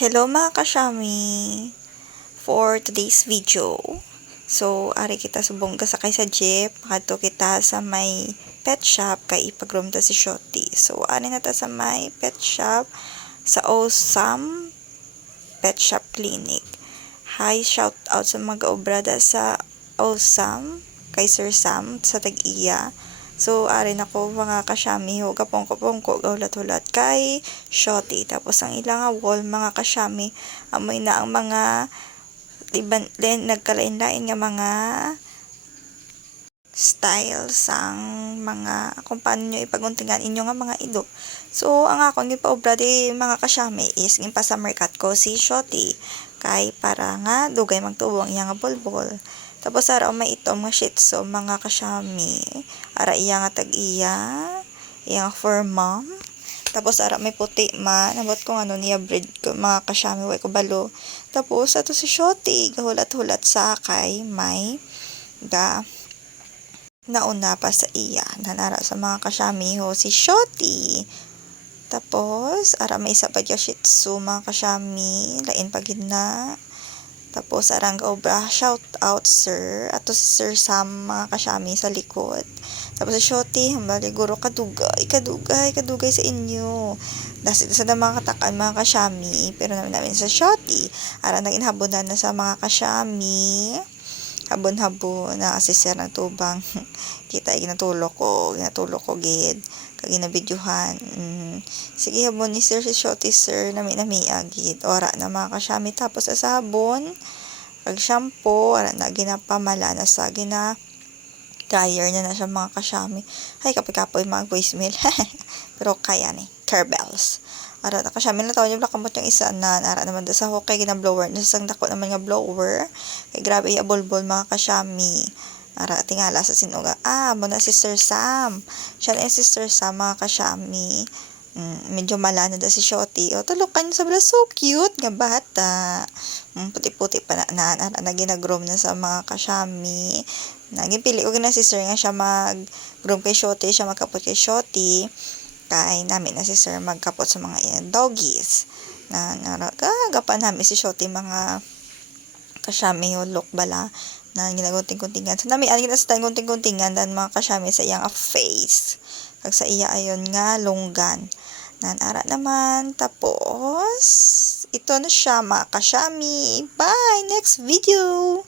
Hello mga kasyami! For today's video, so ari kita subong ka sakay sa jeep, kadto kita sa may pet shop kay ipagrom ta si Shorty. So ari na ta sa may pet shop sa Awesome Pet Shop Clinic. Hi, shout out sa mga obrada sa Awesome kay Sir Sam sa Tag-iya. So ari na ko mga kasyami ho kapongko-pongko gaulat-hulat kay Shorty. Tapos ang ilang wall mga kasyami amoy na ang mga nagkalain-lain nga mga style sang mga kung paano nyo ipaguntingan inyo nga mga ido. So ang akong gipaobra di mga kasyami is gimpasa merkat ko si Shorty kay para nga dugay magtubo ang iya nga bolbol. Tapos ara may itom nga shih tzu mga kasyami, ara iya nga tag-iya, iya nga fur mom. Tapos ara may puti man, nabot ko ano niya breed ko mga kasyami way ko balo. Tapos ato si Shorty gahulat-hulat sa kay may ga nauna pa sa iya nanara sa mga kasyami ho si Shorty. Tapos ara may isa pa shih tzu mga kasyami, lain pagid na. Tapos arang gaobra shout out sir ato si Sir Sam mga kasyami sa likod. Tapos si Shorty hambali guro kadugay sa inyo. Dahil sa mga katakan mga kasyami, pero namin sa Shorty ara naginhabonan na sa mga kasyami. Habon-habon na kasi sir ng tubang kita ginatulok ko gid kag ginabidyohan. Sige habon ni sir si Shorty sir nami agid ora na mga kasyami. Tapos sa sabon kag shampoo ara na ginapamala na sa gina dryer na siya mga kasyami. Hay kapoy mga voicemail pero kaya ni Kerbels ara na kasyami na tawon yung nakamot yung isa na ara naman da sa hokay gina-blower na sang dako naman nga blower kay grabe ya bolbol mga kasyami. Ara tingala sa sinuga mo na si Sir Sam siya na si Sir Sam mga kasyami. Medyo malana da si Shorty tulukan sa bala so cute nga bata. Puti-puti pa na ara ginagroom na sa mga kasyami. Nagipili ko na si Sir nga siya mag-groom kay Shorty, siya magkapot kay Shorty. Kay namin na si Sir magkapot sa mga doggies. Nagapan namin si Shorty mga kasyami look bala na ginagunting-guntingan. So nami ani sa gunting-guntingan dan mga kasyami sa iyang face. Kag sa iya ayon nga lunggan. Nanara naman tapos ito na siya mga kasyami. Bye! Next video!